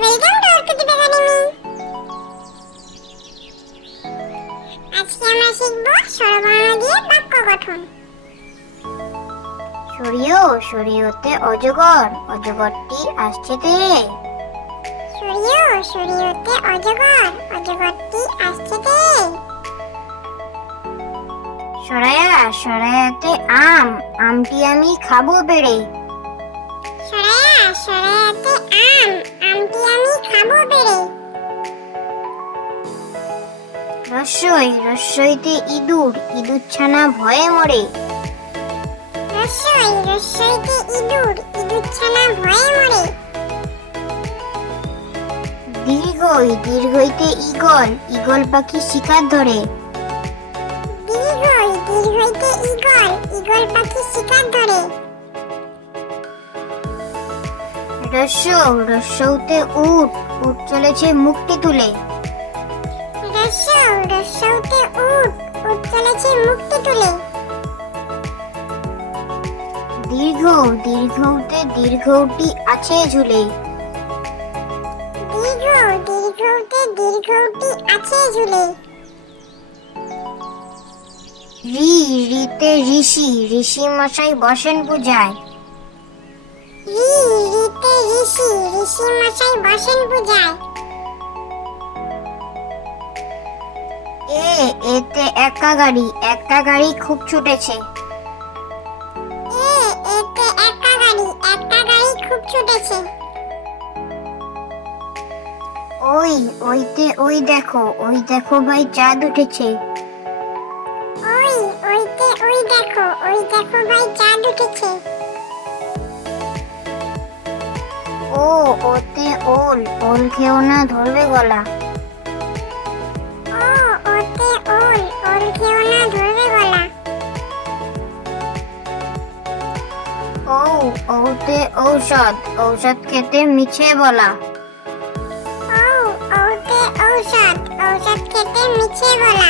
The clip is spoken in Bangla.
Welcome to অর্কুদীপ academy. আজকে আমরা শিখব স্বরবর্ণ দিয়ে বাক্য গঠন। সরিও সরিওতে অজগর, অজগরটি আসছে তীরে। সরিও সরিওতে অজগর, অজগরটি আসছে তীরে। সরায়া সরায়াতে আম, আমটি আমি খাবো পেড়ে। সরায়া সরায়াতে আম, আমটি আমি খাবো পেড়ে। রস্যই রস্যইতে ইঁদুর, ইঁদুর ছানা ভয়ে মরে। রস্যই রস্যইতে ইঁদুর, ইঁদুর ছানা ভয়ে মরে। দীর্ঘই দীর্ঘইতে ঈগল, ঈগল পাখি শিকার ধরে। দীর্ঘই দীর্ঘইতে ঈগল, ঈগল পাখি শিকার ধরে। রস্যৌ রস্যৌতে উট, উট চলেছে মুখটি তুলে। রস্যৌ রস্যৌতে উট, উট চলেছে মুখটি তুলে। দীর্ঘ দীর্ঘৌতে দীর্ঘৌটি আছে ঝুলে। দীর্ঘ দীর্ঘৌতে দীর্ঘৌটি আছে ঝুলে। রি রিতে ঋষি, ঋষি মশাই বসেন পূজায়। রি রিতে ঋষি, ঋষি মশাই বসেন পূজায়। এতে একা গাড়ি, একা গাড়ি খুব ছুটেছে। এতে একা গাড়ি খুব ছুটেছে। ওইতে ওই দেখো ভাই চাঁদ উঠেছে। ওইতে ওই দেখো ভাই চাঁদ উঠেছে। ওতে ওল, ওল খেও না ধরবে গলা। ওতে ওল, ওল খেও না ধরবে গলা। ওতে ঔষধ, ঔষধ খেতে মিছে বলা। ওতে ঔষধ, ঔষধ খেতে মিছে বলা।